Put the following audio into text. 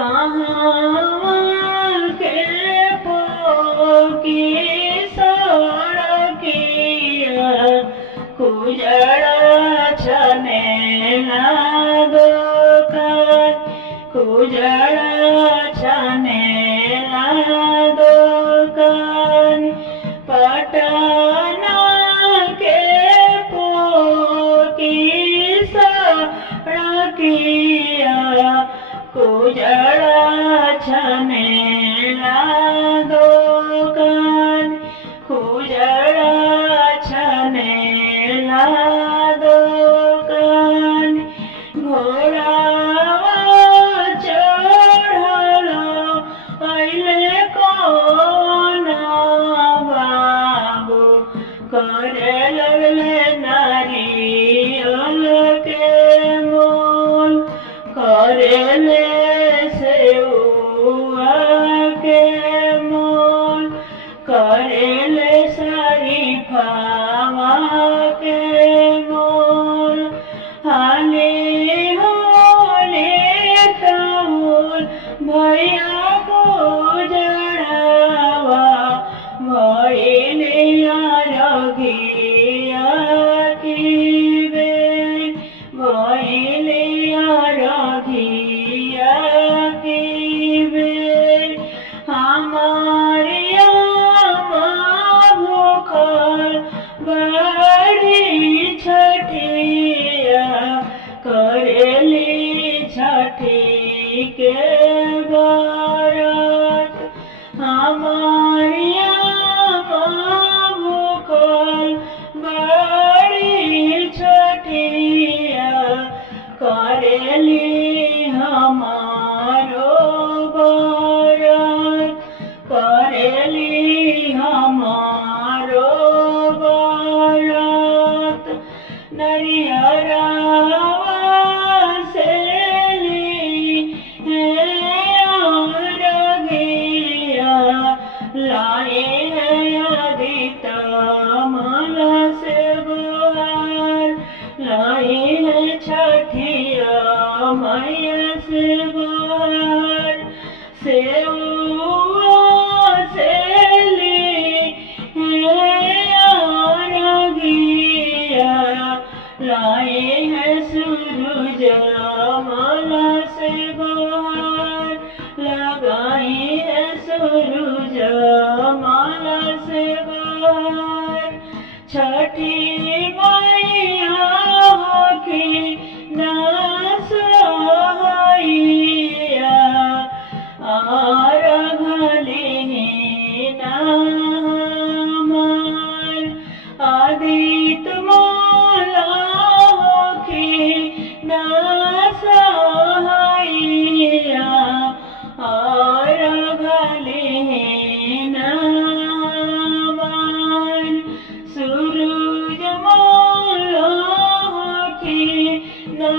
कहाँ के पोकी सड़किया उजड़ा छने दुकान उजड़ा छने दुकान पटना के पोकी सड़किया उजड़ा छने दुकान उजड़ा छने दुकान घोड़ावा चढ़लो अइले कौन बाबू करे लगले नारियल के मोल करेले सेउआ के मोल करेले शरीफावा के मोल हाले होले तौल भैया गुजरावा भइले अरघिया की बेन भइले अरघिया की बेन हमारिया भूखल बड़ी छठिया करेली छठी के व्रत हमारिया भूखल बड़ी छठिया करेली हमारो व्रत करेली हमारो व्रत नरियरवा से ली अरघिया लाए है आदित मल से बुहार लाए है छठिया मैया से बुहार सेउआ से ली अरघिया लाए है सूरज माला से बुहार लगाई है सूरज माला से बुहार छठी मैया की नासहाइया आरघलिहीनामान आदित माला की नासहाइया आरघलिहीनामान सूरज माला की ना